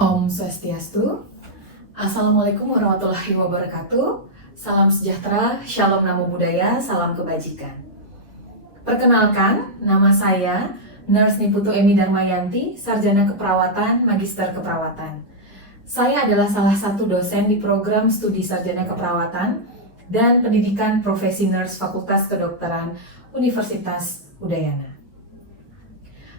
Om Swastiastu. Assalamualaikum warahmatullahi wabarakatuh. Salam sejahtera, shalom namo buddhaya, salam kebajikan. Perkenalkan, nama saya Nurse Niputu Emi Darmayanti, Sarjana Keperawatan, Magister Keperawatan. Saya adalah salah satu dosen di program studi Sarjana Keperawatan dan Pendidikan Profesi Nurse Fakultas Kedokteran Universitas Udayana.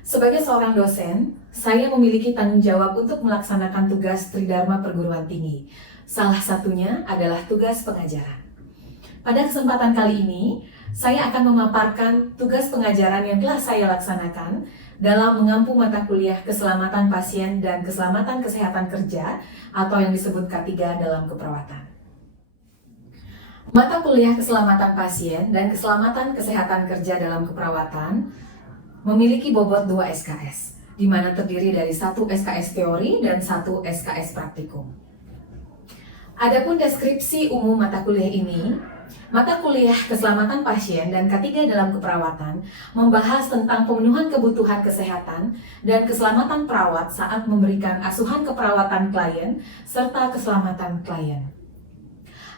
Sebagai seorang dosen, saya memiliki tanggung jawab untuk melaksanakan tugas Tridharma Perguruan Tinggi. Salah satunya adalah tugas pengajaran. Pada kesempatan kali ini, saya akan memaparkan tugas pengajaran yang telah saya laksanakan dalam mengampu mata kuliah Keselamatan Pasien dan Keselamatan Kesehatan Kerja atau yang disebut K3 dalam keperawatan. Mata kuliah Keselamatan Pasien dan Keselamatan Kesehatan Kerja dalam keperawatan memiliki bobot 2 SKS, di mana terdiri dari 1 SKS teori dan 1 SKS praktikum. Adapun deskripsi umum mata kuliah ini, mata kuliah Keselamatan Pasien dan K3 dalam keperawatan membahas tentang pemenuhan kebutuhan kesehatan dan keselamatan perawat saat memberikan asuhan keperawatan klien serta keselamatan klien.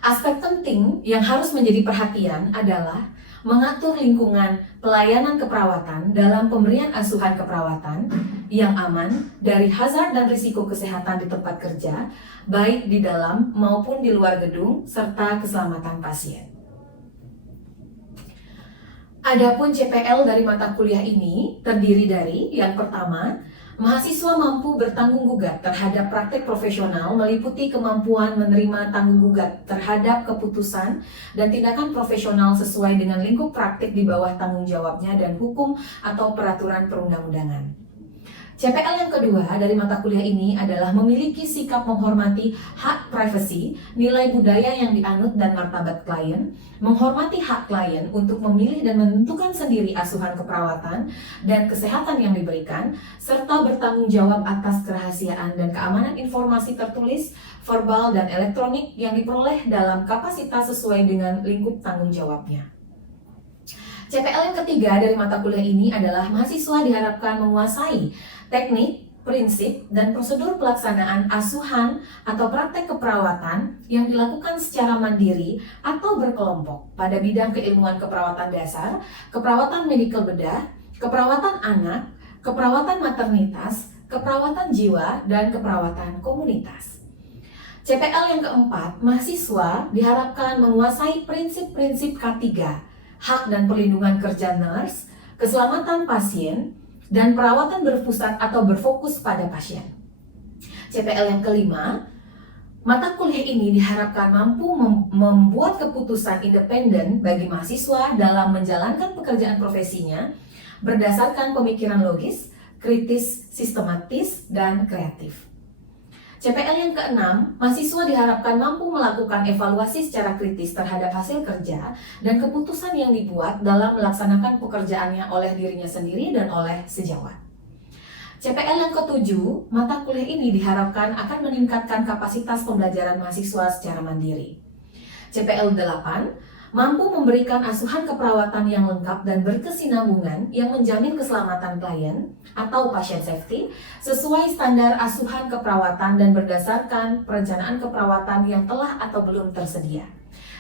Aspek penting yang harus menjadi perhatian adalah mengatur lingkungan pelayanan keperawatan dalam pemberian asuhan keperawatan yang aman dari hazard dan risiko kesehatan di tempat kerja, baik di dalam maupun di luar gedung, serta keselamatan pasien. Adapun CPL dari mata kuliah ini terdiri dari yang pertama, mahasiswa mampu bertanggung gugat terhadap praktek profesional meliputi kemampuan menerima tanggung gugat terhadap keputusan dan tindakan profesional sesuai dengan lingkup praktik di bawah tanggung jawabnya dan hukum atau peraturan perundang-undangan. CPL yang kedua dari mata kuliah ini adalah memiliki sikap menghormati hak privasi, nilai budaya yang dianut dan martabat klien, menghormati hak klien untuk memilih dan menentukan sendiri asuhan keperawatan dan kesehatan yang diberikan, serta bertanggung jawab atas kerahasiaan dan keamanan informasi tertulis, verbal, dan elektronik yang diperoleh dalam kapasitas sesuai dengan lingkup tanggung jawabnya. CPL yang ketiga dari mata kuliah ini adalah mahasiswa diharapkan menguasai teknik, prinsip, dan prosedur pelaksanaan asuhan atau praktek keperawatan yang dilakukan secara mandiri atau berkelompok pada bidang keilmuan keperawatan dasar, keperawatan medikal bedah, keperawatan anak, keperawatan maternitas, keperawatan jiwa, dan keperawatan komunitas. CPL yang keempat, mahasiswa diharapkan menguasai prinsip-prinsip K3, hak dan perlindungan kerja nurse, keselamatan pasien, dan perawatan berpusat atau berfokus pada pasien. CPL yang kelima, mata kuliah ini diharapkan mampu membuat keputusan independen bagi mahasiswa dalam menjalankan pekerjaan profesinya berdasarkan pemikiran logis, kritis, sistematis, dan kreatif. CPL yang keenam, mahasiswa diharapkan mampu melakukan evaluasi secara kritis terhadap hasil kerja dan keputusan yang dibuat dalam melaksanakan pekerjaannya oleh dirinya sendiri dan oleh sejawat. CPL yang ketujuh, mata kuliah ini diharapkan akan meningkatkan kapasitas pembelajaran mahasiswa secara mandiri. CPL 8, mampu memberikan asuhan keperawatan yang lengkap dan berkesinambungan yang menjamin keselamatan klien atau patient safety sesuai standar asuhan keperawatan dan berdasarkan perencanaan keperawatan yang telah atau belum tersedia.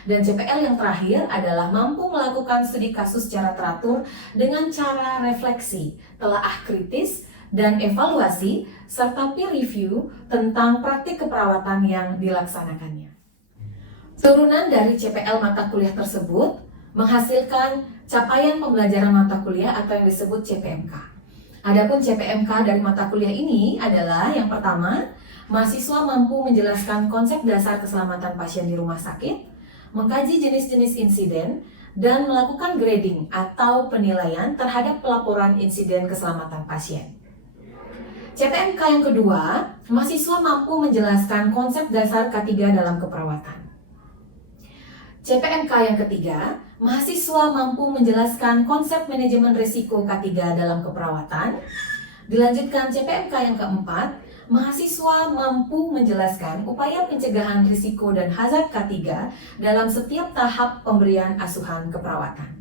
Dan CPL yang terakhir adalah mampu melakukan studi kasus secara teratur dengan cara refleksi, telaah kritis, dan evaluasi serta peer review tentang praktik keperawatan yang dilaksanakannya. Turunan dari CPL mata kuliah tersebut menghasilkan capaian pembelajaran mata kuliah atau yang disebut CPMK. Adapun CPMK dari mata kuliah ini adalah yang pertama, mahasiswa mampu menjelaskan konsep dasar keselamatan pasien di rumah sakit, mengkaji jenis-jenis insiden, dan melakukan grading atau penilaian terhadap pelaporan insiden keselamatan pasien. CPMK yang kedua, mahasiswa mampu menjelaskan konsep dasar K3 dalam keperawatan. CPMK yang ketiga, mahasiswa mampu menjelaskan konsep manajemen risiko K3 dalam keperawatan. Dilanjutkan CPMK yang keempat, mahasiswa mampu menjelaskan upaya pencegahan risiko dan hazard K3 dalam setiap tahap pemberian asuhan keperawatan.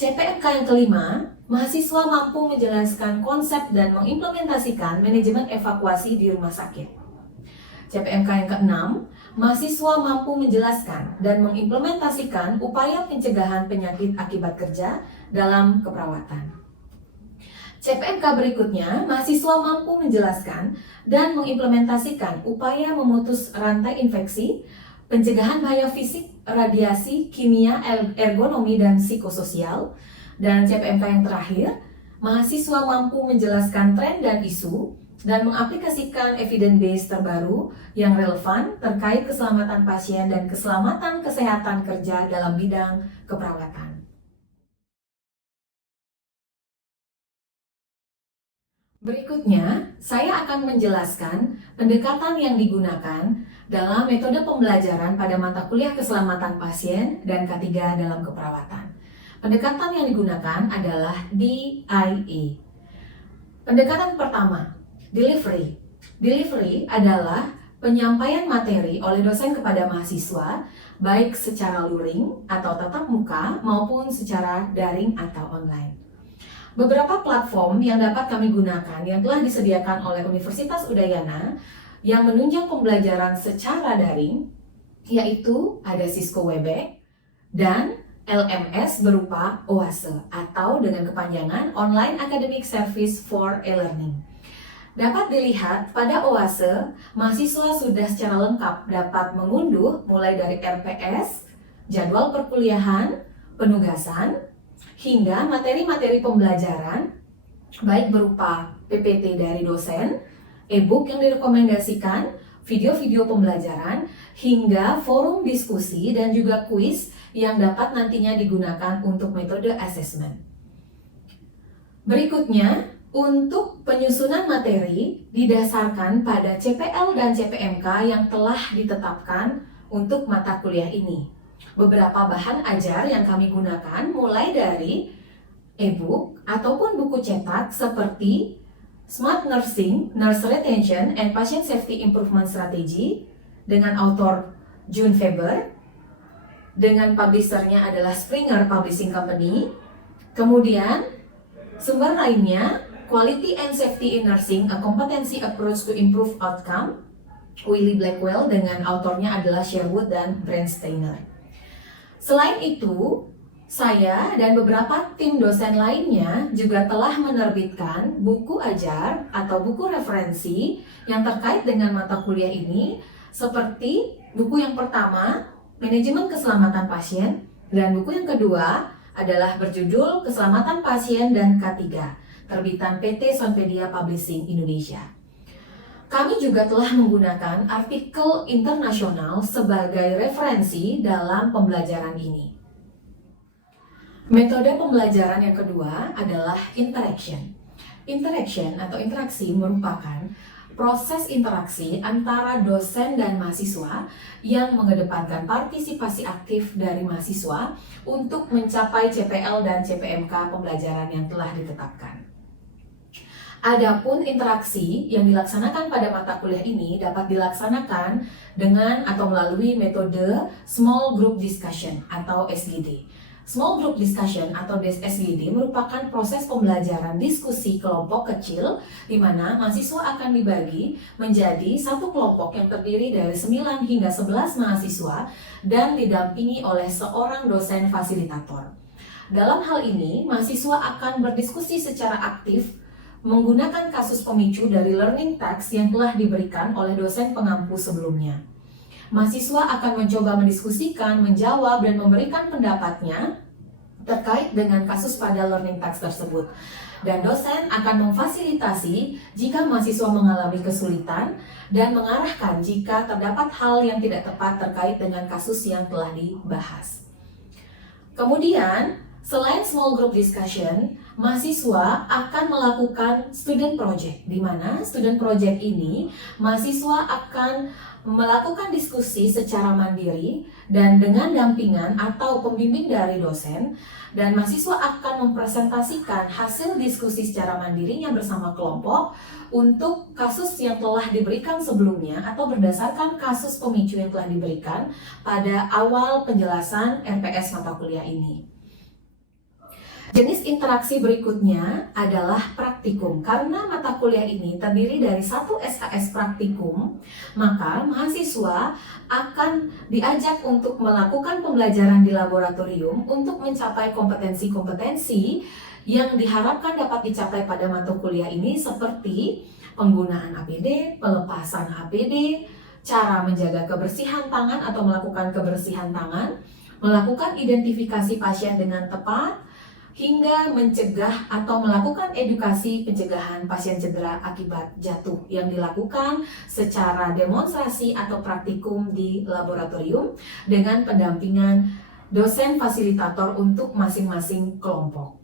CPMK yang kelima, mahasiswa mampu menjelaskan konsep dan mengimplementasikan manajemen evakuasi di rumah sakit. CPMK yang keenam, mahasiswa mampu menjelaskan dan mengimplementasikan upaya pencegahan penyakit akibat kerja dalam keperawatan. CPMK berikutnya, mahasiswa mampu menjelaskan dan mengimplementasikan upaya memutus rantai infeksi, pencegahan bahaya fisik, radiasi, kimia, ergonomi, dan psikososial. Dan CPMK yang terakhir, mahasiswa mampu menjelaskan tren dan isu dan mengaplikasikan evidence base terbaru yang relevan terkait keselamatan pasien dan keselamatan kesehatan kerja dalam bidang keperawatan. Berikutnya, saya akan menjelaskan pendekatan yang digunakan dalam metode pembelajaran pada mata kuliah keselamatan pasien dan K3 dalam keperawatan. Pendekatan yang digunakan adalah DIE. Pendekatan pertama, delivery. Delivery adalah penyampaian materi oleh dosen kepada mahasiswa, baik secara luring atau tatap muka maupun secara daring atau online. Beberapa platform yang dapat kami gunakan yang telah disediakan oleh Universitas Udayana yang menunjang pembelajaran secara daring, yaitu ada Cisco Webex dan LMS berupa OASE atau dengan kepanjangan Online Academic Service for E-Learning. Dapat dilihat pada OASE, mahasiswa sudah secara lengkap dapat mengunduh mulai dari RPS, jadwal perkuliahan, penugasan, hingga materi-materi pembelajaran, baik berupa PPT dari dosen, e-book yang direkomendasikan, video-video pembelajaran, hingga forum diskusi dan juga kuis yang dapat nantinya digunakan untuk metode assessment. Berikutnya, untuk penyusunan materi didasarkan pada CPL dan CPMK yang telah ditetapkan untuk mata kuliah ini. Beberapa bahan ajar yang kami gunakan mulai dari e-book ataupun buku cetak seperti Smart Nursing, Nurse Retention and Patient Safety Improvement Strategy dengan author June Faber, dengan publishernya adalah Springer Publishing Company. Kemudian sumber lainnya, Quality and Safety in Nursing, A Competency Approach to Improve Outcome, Willie Blackwell, dengan autornya adalah Sherwood dan Brent Steiner. Selain itu, saya dan beberapa tim dosen lainnya juga telah menerbitkan buku ajar atau buku referensi yang terkait dengan mata kuliah ini, seperti buku yang pertama, Manajemen Keselamatan Pasien, dan buku yang kedua adalah berjudul Keselamatan Pasien dan K3, terbitan PT Sonpedia Publishing Indonesia. Kami juga telah menggunakan artikel internasional sebagai referensi dalam pembelajaran ini. Metode pembelajaran yang kedua adalah interaction. Interaction atau interaksi merupakan proses interaksi antara dosen dan mahasiswa yang mengedepankan partisipasi aktif dari mahasiswa untuk mencapai CPL dan CPMK pembelajaran yang telah ditetapkan. Adapun interaksi yang dilaksanakan pada mata kuliah ini dapat dilaksanakan dengan atau melalui metode Small Group Discussion atau SGD. Small Group Discussion atau SGD merupakan proses pembelajaran diskusi kelompok kecil di mana mahasiswa akan dibagi menjadi satu kelompok yang terdiri dari 9 hingga 11 mahasiswa dan didampingi oleh seorang dosen fasilitator. Dalam hal ini, mahasiswa akan berdiskusi secara aktif menggunakan kasus pemicu dari learning text yang telah diberikan oleh dosen pengampu sebelumnya. Mahasiswa akan mencoba mendiskusikan, menjawab, dan memberikan pendapatnya terkait dengan kasus pada learning text tersebut. Dan dosen akan memfasilitasi jika mahasiswa mengalami kesulitan dan mengarahkan jika terdapat hal yang tidak tepat terkait dengan kasus yang telah dibahas. Kemudian, selain small group discussion, mahasiswa akan melakukan student project, di mana student project ini mahasiswa akan melakukan diskusi secara mandiri dan dengan dampingan atau pembimbing dari dosen, dan mahasiswa akan mempresentasikan hasil diskusi secara mandirinya bersama kelompok untuk kasus yang telah diberikan sebelumnya atau berdasarkan kasus pemicu yang telah diberikan pada awal penjelasan RPS mata kuliah ini. Jenis interaksi berikutnya adalah praktikum. Karena mata kuliah ini terdiri dari satu SKS praktikum, maka mahasiswa akan diajak untuk melakukan pembelajaran di laboratorium untuk mencapai kompetensi-kompetensi yang diharapkan dapat dicapai pada mata kuliah ini, seperti penggunaan APD, pelepasan APD, cara menjaga kebersihan tangan atau melakukan kebersihan tangan, melakukan identifikasi pasien dengan tepat, hingga mencegah atau melakukan edukasi pencegahan pasien cedera akibat jatuh yang dilakukan secara demonstrasi atau praktikum di laboratorium dengan pendampingan dosen fasilitator untuk masing-masing kelompok.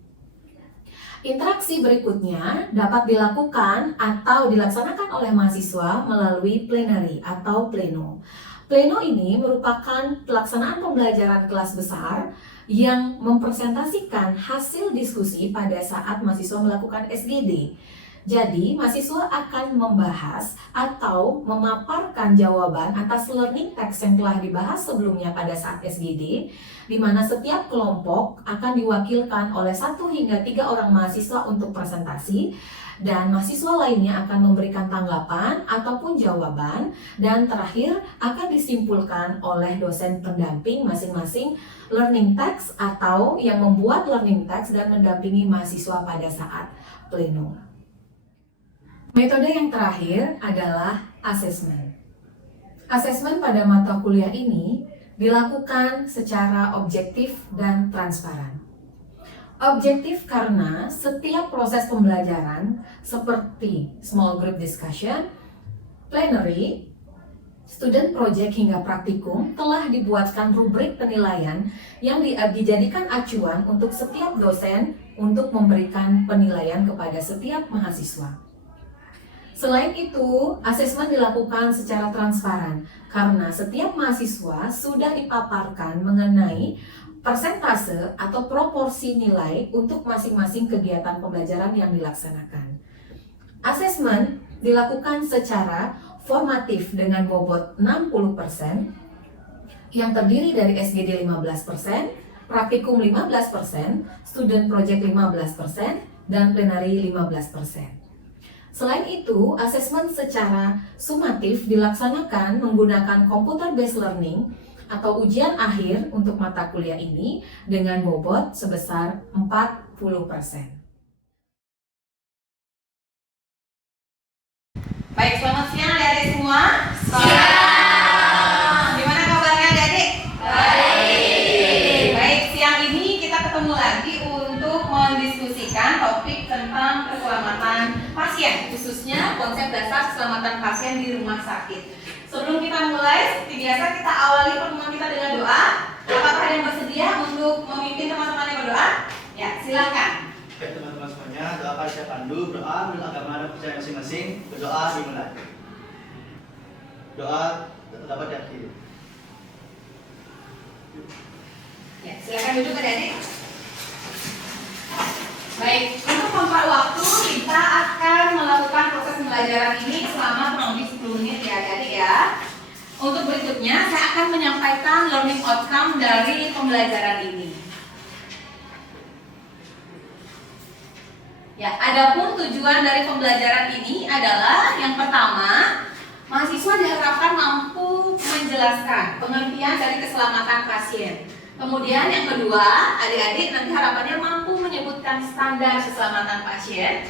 Interaksi berikutnya dapat dilakukan atau dilaksanakan oleh mahasiswa melalui plenary atau pleno. Pleno ini merupakan pelaksanaan pembelajaran kelas besar yang mempresentasikan hasil diskusi pada saat mahasiswa melakukan SGD. Jadi, mahasiswa akan membahas atau memaparkan jawaban atas learning text yang telah dibahas sebelumnya pada saat SGD, di mana setiap kelompok akan diwakilkan oleh 1 hingga 3 orang mahasiswa untuk presentasi, dan mahasiswa lainnya akan memberikan tanggapan ataupun jawaban, dan terakhir akan disimpulkan oleh dosen pendamping masing-masing learning text atau yang membuat learning text dan mendampingi mahasiswa pada saat pleno. Metode yang terakhir adalah asesmen. Asesmen pada mata kuliah ini dilakukan secara objektif dan transparan. Objektif karena setiap proses pembelajaran seperti small group discussion, plenary, student project hingga praktikum telah dibuatkan rubrik penilaian yang dijadikan acuan untuk setiap dosen untuk memberikan penilaian kepada setiap mahasiswa. Selain itu, asesmen dilakukan secara transparan karena setiap mahasiswa sudah dipaparkan mengenai persentase atau proporsi nilai untuk masing-masing kegiatan pembelajaran yang dilaksanakan. Asesmen dilakukan secara formatif dengan bobot 60% yang terdiri dari SGD 15%, praktikum 15%, student project 15%, dan plenary 15%. Selain itu, asesmen secara sumatif dilaksanakan menggunakan computer based learning atau ujian akhir untuk mata kuliah ini dengan bobot sebesar 40%. Baik, selamat siang adik-adik semua. Siang. Gimana kabarnya adik-adik? Baik. Baik, siang ini kita ketemu lagi untuk mendiskusikan topik tentang keselamatan pasien, khususnya konsep dasar keselamatan pasien di rumah sakit. Sebelum kita mulai, seperti biasa kita awali pertemuan kita dengan doa. Apakah ada yang bersedia untuk memimpin teman-teman yang berdoa? Ya, silakan. Baik teman-teman semuanya, doakan saya pandu, berdoa menurut agama dan percaya masing-masing, berdoa dimulai. Doa terdapat di akhir. Ya, silakan duduk adik-adik. Baik, untuk memper waktu kita akan melakukan proses pembelajaran ini selama kurang lebih 10 menit ya adik-adik ya. Untuk berikutnya saya akan menyampaikan learning outcome dari pembelajaran ini. Ya, adapun tujuan dari pembelajaran ini adalah yang pertama, mahasiswa diharapkan mampu menjelaskan pengertian dari keselamatan pasien. Kemudian yang kedua, adik-adik nanti harapannya mampu menyebutkan standar keselamatan pasien.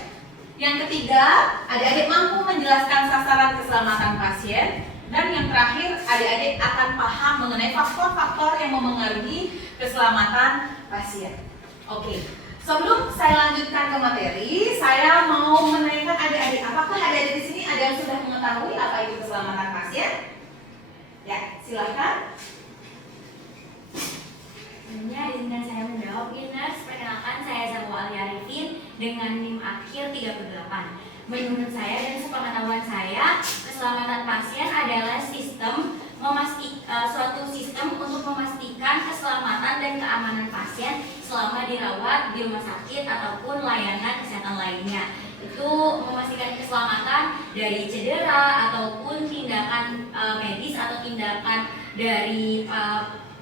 Yang ketiga, adik-adik mampu menjelaskan sasaran keselamatan pasien. Dan yang terakhir, adik-adik akan paham mengenai faktor-faktor yang memengaruhi keselamatan pasien. Oke, sebelum saya lanjutkan ke materi, saya mau menanyakan adik-adik, apakah adik-adik di sini ada yang sudah mengetahui apa itu keselamatan pasien? Ya, silakan. Sebelumnya izinkan saya menjawab. Nurse, perkenalkan saya Zahwa Ali Arifin dengan NIM akhir 38. Menurut saya dan sepengetahuan saya, keselamatan pasien adalah suatu sistem untuk memastikan keselamatan dan keamanan pasien selama dirawat di rumah sakit ataupun layanan kesehatan lainnya. Itu memastikan keselamatan dari cedera ataupun tindakan medis atau tindakan dari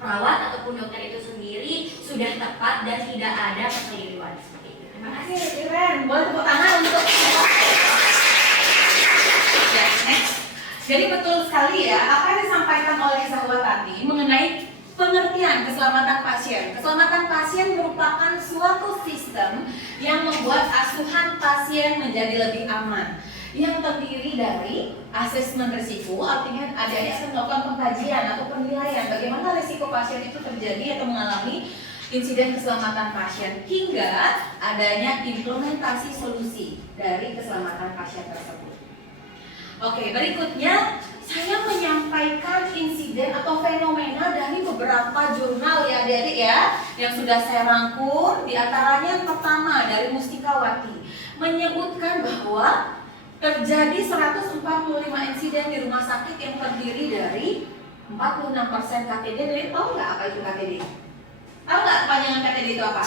perawat ataupun dokter itu sendiri sudah tepat dan tidak ada kekeliruan seperti itu. Terima kasih. Keren, boleh tepuk tangan untuk ya, next. Jadi betul sekali ya, apa yang disampaikan oleh Zahwa tadi mengenai pengertian keselamatan pasien. Keselamatan pasien merupakan suatu sistem yang membuat asuhan pasien menjadi lebih aman, yang terdiri dari asesmen risiko, artinya adik-adik akan melakukan pengkajian atau penilaian bagaimana risiko pasien itu terjadi atau mengalami insiden keselamatan pasien, hingga adanya implementasi solusi dari keselamatan pasien tersebut. Oke, berikutnya saya menyampaikan insiden atau fenomena dari beberapa jurnal ya adik-adik ya, yang sudah saya rangkum. Di antaranya yang pertama dari Mustikawati menyebutkan bahwa terjadi 145 insiden di rumah sakit yang terdiri dari 46% KTD. Jadi tahu nggak apa itu KTD? Tahu nggak kepanjangan KTD itu apa?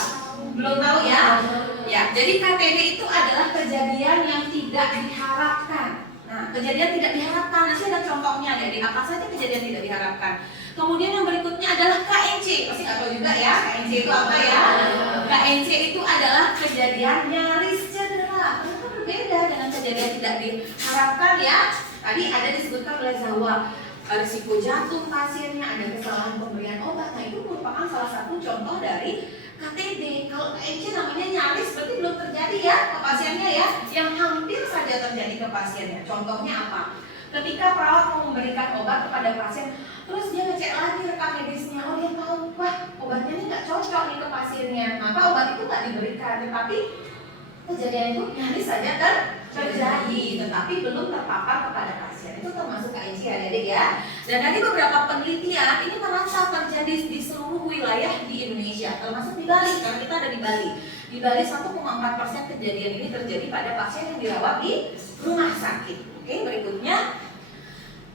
Belum tahu ya? Ya, jadi KTD itu adalah kejadian yang tidak diharapkan. Nah, kejadian tidak diharapkan, nanti ada contohnya jadi apa saja kejadian tidak diharapkan. Kemudian yang berikutnya adalah KNC, pasti nggak tahu juga ya, KNC itu apa ya? KNC itu adalah kejadian nyaris cedera. Ternyata berbeda dengan kejadian tidak diharapkan ya. Tadi ada disebutkan oleh Zahwa, risiko jantung pasiennya, ada kesalahan pemberian obat. Nah itu merupakan salah satu contoh dari KTD. Kalau KNC namanya nyaris berarti belum terjadi ya ke pasiennya ya, yang hampir saja terjadi ke pasiennya. Contohnya apa? Ketika perawat mau memberikan obat kepada pasien, terus dia ngecek lagi rekam medisnya, oh dia tahu, wah obatnya ini nggak cocok nih ke pasiennya, maka obat itu nggak diberikan. Tetapi kejadian itu nyaris saja terjadi, tetapi belum terpapar kepada pasien. Itu termasuk KNC adik-adik ya. Dan dari beberapa penelitian ini merasa terjadi di seluruh wilayah di Indonesia, termasuk di Bali, karena kita ada di Bali. Di Bali 1,4% kejadian ini terjadi pada pasien yang dirawat di rumah sakit. Oke, berikutnya.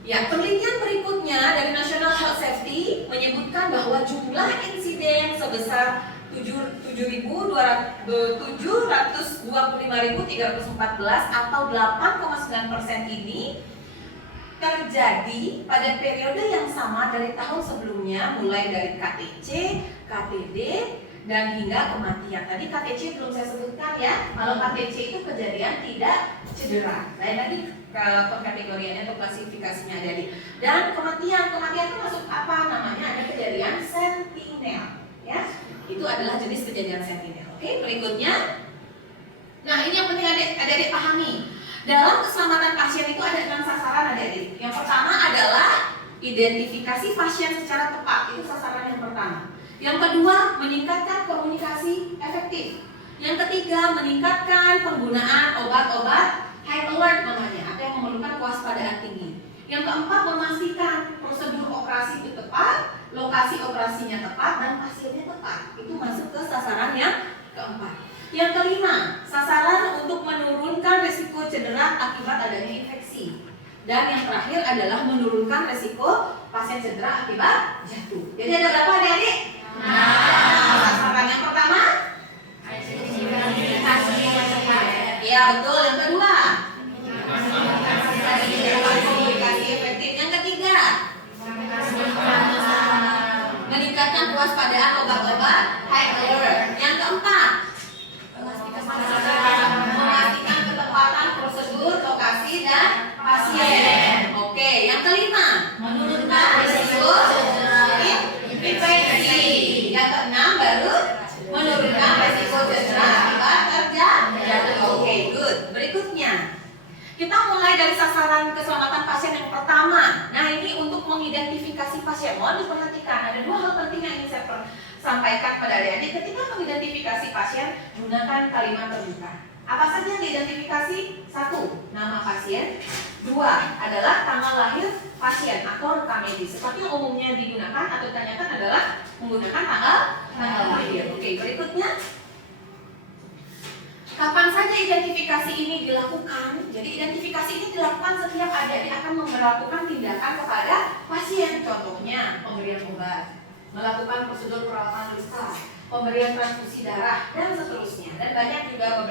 Ya, penelitian berikutnya dari National Health Safety menyebutkan bahwa jumlah insiden sebesar 725.314 atau 8,9% ini terjadi pada periode yang sama dari tahun sebelumnya, mulai dari KTC, KTD, dan hingga kematian. Tadi KTC belum saya sebutkan ya. Kalau KTC itu kejadian tidak cedera. Lain lagi pengkategoriannya atau klasifikasinya dari. Dan kematian itu masuk apa namanya? Ada kejadian sentinel, ya. Itu adalah jenis kejadian sentinel. Oke, berikutnya. Nah, ini yang penting adik-adik pahami. Dalam keselamatan pasien itu ada 6 sasaran adik-adik. Yang pertama adalah identifikasi pasien secara tepat. Itu sasaran yang pertama. Yang kedua, meningkatkan komunikasi efektif. Yang ketiga, meningkatkan penggunaan obat-obat high alert namanya, atau yang memerlukan kewaspadaan tinggi. Yang keempat, memastikan prosedur operasi itu tepat, lokasi operasinya tepat, dan pasiennya tepat. Itu masuk ke sasaran yang keempat. Yang kelima, sasaran untuk menurunkan risiko cedera akibat adanya infeksi. Dan yang terakhir adalah menurunkan risiko pasien cedera akibat jatuh. Jadi ada berapa adik-adik? Nah, sasaran yang pertama? Iya betul. Yang kedua? Komunikasi efektif. Yang ketiga? Meningkatkan kewaspadaan obat-obat high alert. Yang keempat? Memastikan ketepatan prosedur, lokasi, dan pasien. Oke, yang kelima, menurunkan risiko infeksi. Yang keenam baru menurunkan risiko cedera akibat terjadi. Oke, good. Berikutnya, kita mulai dari sasaran keselamatan pasien yang pertama. Nah, ini untuk mengidentifikasi pasien. Mohon diperhatikan, ada 2 hal penting yang ingin saya sampaikan pada adik-adik. Ketika mengidentifikasi pasien, gunakan kalimat terbuka. Apa saja yang diidentifikasi? 1. Nama pasien. 2. Adalah tanggal lahir pasien atau rekam medis. Seperti yang umumnya digunakan atau ditanyakan adalah menggunakan tanggal lahir. Oke, berikutnya. Kapan saja identifikasi ini dilakukan? Jadi identifikasi ini dilakukan setiap adik-adik akan memperlakukan tindakan kepada pasien. Contohnya pemberian obat, melakukan prosedur perawatan luka, pemberian transfusi darah, dan seterusnya. Dan banyak juga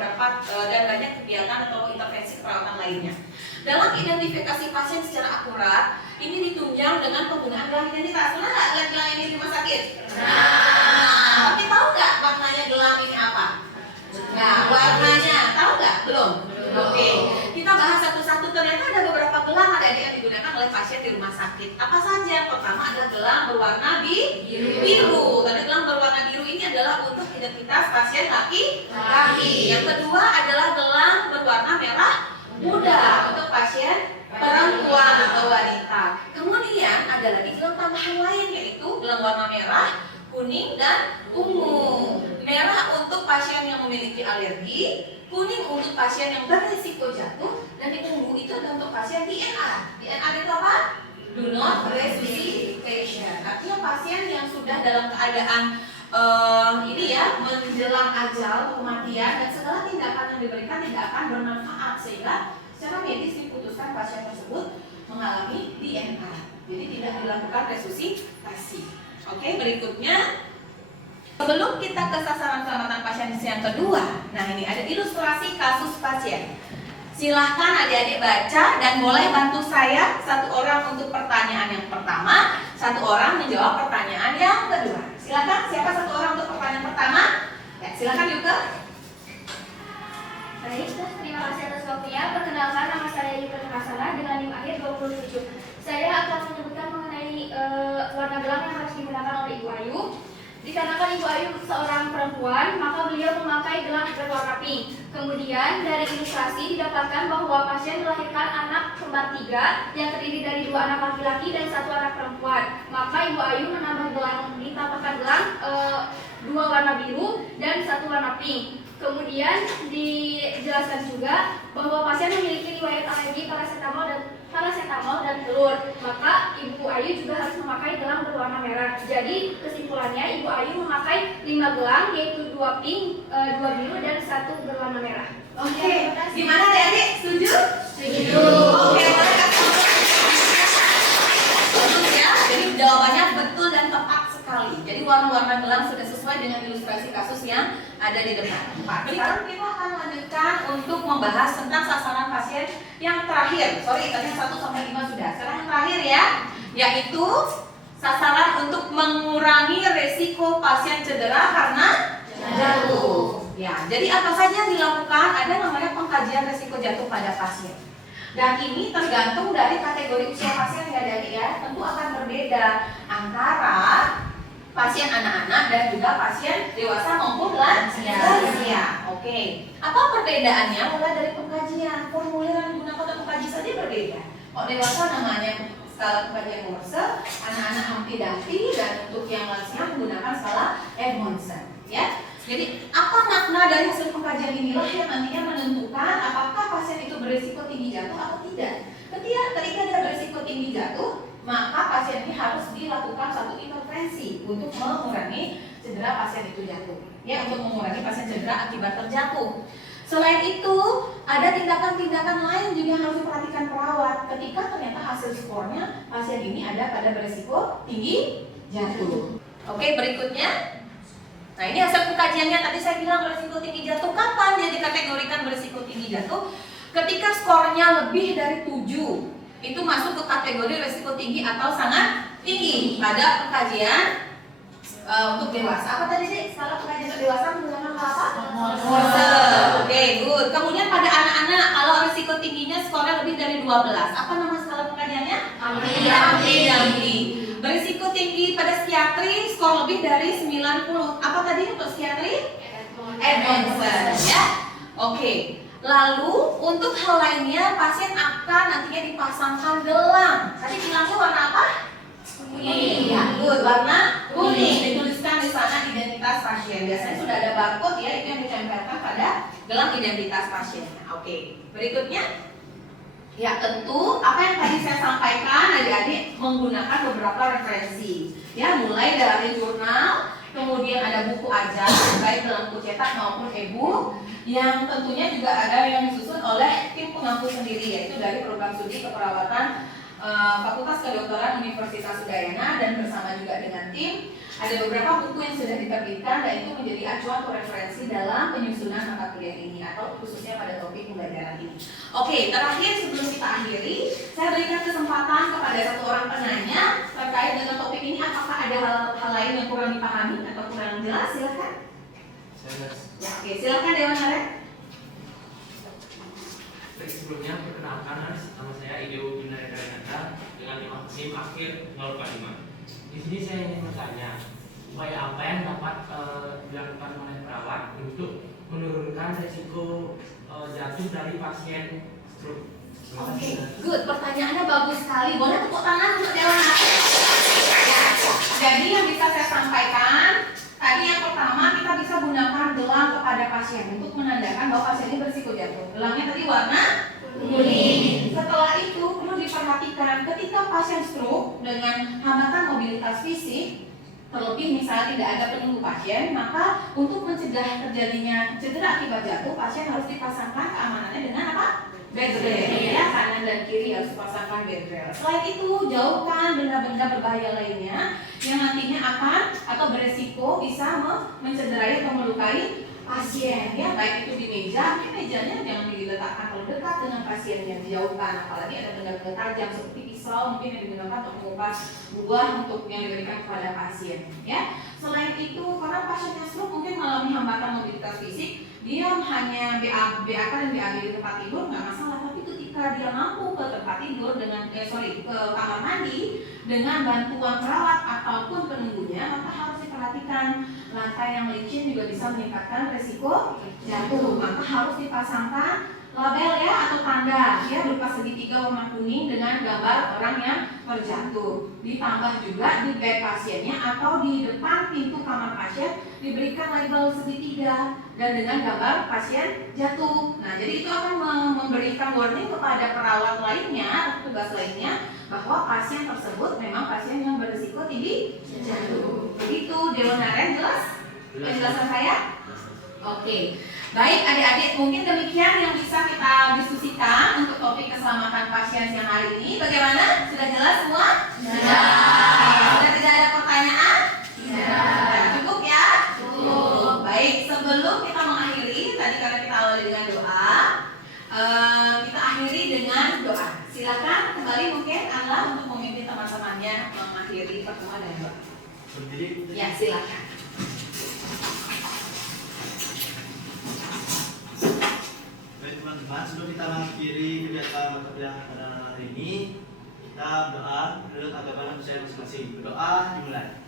banyak kegiatan atau intervensi perawatan lainnya. Dalam identifikasi pasien secara akurat, ini ditunjang dengan penggunaan gelang identitas. Pernah nggak gelang ini di rumah sakit? Nah, Tapi tahu nggak warnanya gelang ini apa? Nah, warnanya tahu nggak? Belum. Oke, kita bahas satu-satu. Ternyata ada beberapa gelang adik-adik yang digunakan oleh pasien di rumah sakit. Apa saja? Pertama adalah gelang berwarna biru. Tanda gelang berwarna biru ini adalah untuk identitas pasien laki-laki. Yang kedua adalah gelang berwarna merah muda untuk pasien perempuan atau wanita. Kemudian ada lagi gelang tambahan lain, yaitu gelang warna merah, kuning, dan ungu. Merah untuk pasien yang memiliki alergi, kuning untuk pasien yang berisiko jatuh, dan yang ungu itu adalah untuk pasien DNR. DNR itu apa? Do not resuscitation. Artinya pasien yang sudah dalam keadaan menjelang ajal, kematian, dan segala tindakan yang diberikan tidak akan bermanfaat, sehingga secara medis diputuskan pasien tersebut mengalami DNR. Jadi tidak dilakukan resusitasi. Oke, berikutnya sebelum kita ke sasaran keselamatan pasien yang kedua, nah ini ada ilustrasi kasus pasien. Silahkan adik-adik baca dan boleh bantu saya, satu orang untuk pertanyaan yang pertama, satu orang menjawab pertanyaan yang kedua. Silahkan, siapa satu orang untuk pertanyaan pertama? Ya, silahkan Yuka. Baik, terima kasih atas waktunya. Perkenalkan, nama saya Yuka Nurhasana dengan NIM akhir 27. Saya akan menyebutkan mengenai warna gelang yang harus digunakan oleh Ibu Ayu. Dikarenakan Ibu Ayu seorang perempuan, maka beliau memakai gelang berwarna pink. Kemudian dari ilustrasi didapatkan bahwa pasien melahirkan anak kembar 3 yang terdiri dari 2 anak laki-laki dan 1 anak perempuan. Maka Ibu Ayu menambah gelang, ditambahkan gelang 2 warna biru dan 1 warna pink. Kemudian dijelaskan juga bahwa pasien memiliki riwayat alergi parasetamol dan telur. Maka Ibu Ayu juga harus memakai gelang berwarna merah. Jadi kesimpulannya Ibu Ayu memakai 5 gelang, yaitu 2 pink, 2 biru dan 1 berwarna merah. Oke, gimana adik-adik? Setuju? Setuju. Oke, bagus ya. Jadi jawabannya betul dan tepat sekali. Jadi warna-warna gelang sudah sesuai dengan ilustrasi kasus yang ada di depan. Sekarang kita akan lanjutkan untuk membahas tentang sasaran pasien yang terakhir. Sorry, tadi 1 sampai 5 sudah. Sekarang yang terakhir ya, yaitu sasaran untuk mengurangi resiko pasien cedera karena jatuh. Ya, jadi apa saja yang dilakukan? Ada namanya pengkajian resiko jatuh pada pasien. Dan ini tergantung dari kategori usia pasien ya adik ya. Tentu akan berbeda antara pasien anak-anak dan juga pasien dewasa maupun lansia. Oke. Apa perbedaannya? Mulai dari pengkajian, formulir yang digunakan untuk mengkaji saja berbeda. Kalau dewasa namanya skala pengkajian Morse, anak-anak Humpty-Dumpty, dan untuk yang lansia menggunakan skala Edmondson. Ya. Jadi apa makna dari hasil pengkajian inilah yang nantinya menentukan apakah pasien itu berisiko tinggi jatuh atau tidak. Ketika dia berisiko tinggi jatuh, maka pasien ini harus dilakukan satu intervensi untuk mengurangi cedera pasien itu jatuh. Ya, untuk mengurangi pasien cedera akibat terjatuh. Selain itu, ada tindakan-tindakan lain juga yang harus diperhatikan perawat ketika ternyata hasil skornya pasien ini ada pada berisiko tinggi jatuh. Oke, berikutnya. Nah, ini hasil pengkajiannya. Tadi saya bilang berisiko tinggi jatuh. Kapan dia dikategorikan berisiko tinggi jatuh? Ketika skornya lebih dari 7, itu masuk ke kategori risiko tinggi atau sangat tinggi pada pengkajian untuk dewasa. Apa tadi sih? Skala pengkajian untuk dewasa menggunakan apa? Morse. Oke, good. Kemudian pada anak-anak, kalau risiko tingginya skornya lebih dari 12, apa nama skala pengkajiannya? Humpty-Dumpty. Berisiko tinggi pada psikiatri, skor lebih dari 90. Apa tadi untuk psikiatri? Edmondson, ya. Oke. Lalu untuk hal lainnya, pasien akan nantinya dipasangkan gelang. Tadi gelangnya warna apa? Kuning. Ya, good. Warna kuning. Dituliskan di sana identitas pasien. Biasanya sudah ada barcode ya, itu yang ditempelkan pada gelang identitas pasien. Oke. Berikutnya. Ya, tentu apa yang tadi saya sampaikan adik-adik menggunakan beberapa referensi. Ya, mulai dari jurnal, kemudian ada buku ajar baik dalam buku cetak maupun e-book, yang tentunya juga ada yang disusun oleh tim pengampu sendiri, yaitu dari program studi keperawatan Fakultas Kedokteran Universitas Udayana dan bersama juga dengan tim ada beberapa buku yang sudah diterbitkan dan itu menjadi acuan atau referensi dalam penyusunan mata kuliah ini atau khususnya pada topik pembelajaran ini. Oke, terakhir sebelum kita akhiri, saya berikan kesempatan kepada satu orang penanya terkait dengan topik ini. Apakah ada hal lain yang kurang dipahami atau kurang jelas? Silakan. Ya, oke, silakan Dewan Haren. Baik, sebelumnya perkenalkan nama saya Ido Binaria Renata dengan NIM akhir 045. Di sini saya ingin bertanya, upaya apa yang dapat dilakukan oleh perawat untuk menurunkan risiko jatuh dari pasien stroke? Oke, good. Pertanyaannya bagus sekali. Boleh tepuk tangan untuk Dewan Haren. Ya, jadi yang bisa saya sampaikan tadi yang pertama kita bisa gunakan gelang kepada pasien untuk menandakan bahwa pasien ini berisiko jatuh. Gelangnya tadi warna kuning. Setelah itu perlu diperhatikan ketika pasien stroke dengan hambatan mobilitas fisik, terlebih misalnya tidak ada penunggu pasien, maka untuk mencegah terjadinya cedera akibat jatuh, pasien harus dipasangkan keamanannya dengan apa? Bed rail, ya, kanan dan kiri harus dipasangkan bed rail. Selain itu, jauhkan benda-benda berbahaya lainnya yang nantinya akan atau beresiko bisa mencederai atau melukai pasien, ya, baik itu di meja, mungkin mejanya jangan diletakkan terlalu dekat dengan pasien, yang dijauhkan, apalagi ada benda-benda tajam seperti pisau mungkin yang digunakan untuk mengupas buah untuk yang diberikan kepada pasien, ya. Selain itu, karena pasiennya stroke mungkin mengalami hambatan mobilitas fisik, dia hanya BAK dan BAB di tempat tidur nggak masalah, tapi ketika dia mampu ke tempat tidur dengan ke kamar mandi dengan bantuan perawat ataupun penunggunya, maka harus diperhatikan lantai yang licin juga bisa meningkatkan risiko jatuh, maka harus dipasangkan label ya atau tanda ya berupa segitiga warna kuning dengan gambar orang yang terjatuh. Ditambah juga di bed pasiennya atau di depan pintu kamar pasien diberikan label segitiga dan dengan gambar pasien jatuh. Nah, jadi itu akan memberikan warning kepada perawat lainnya atau tugas lainnya bahwa pasien tersebut memang pasien yang berisiko tinggi jatuh. Begitu, Dewan Haren, jelas? Penjelasan saya? Oke. Baik adik-adik, mungkin demikian yang bisa kita diskusikan untuk topik keselamatan pasien siang hari ini. Bagaimana? Sudah jelas semua? Sudah. Sudah tidak ada pertanyaan? Tidak. Cukup ya? Cukup. Baik, sebelum kita mengakhiri, tadi karena kita awali dengan doa, kita akhiri dengan doa. Silakan kembali mungkin Angga untuk memimpin teman-temannya mengakhiri pertemuan dengan doa. Berdiri. Ya, silakan. Baik teman-teman, sebelum kita mengakhiri kegiatan mata kuliah pada hari ini, kita berdoa menurut agama dan percaya masing-masing. Berdoa dimulai.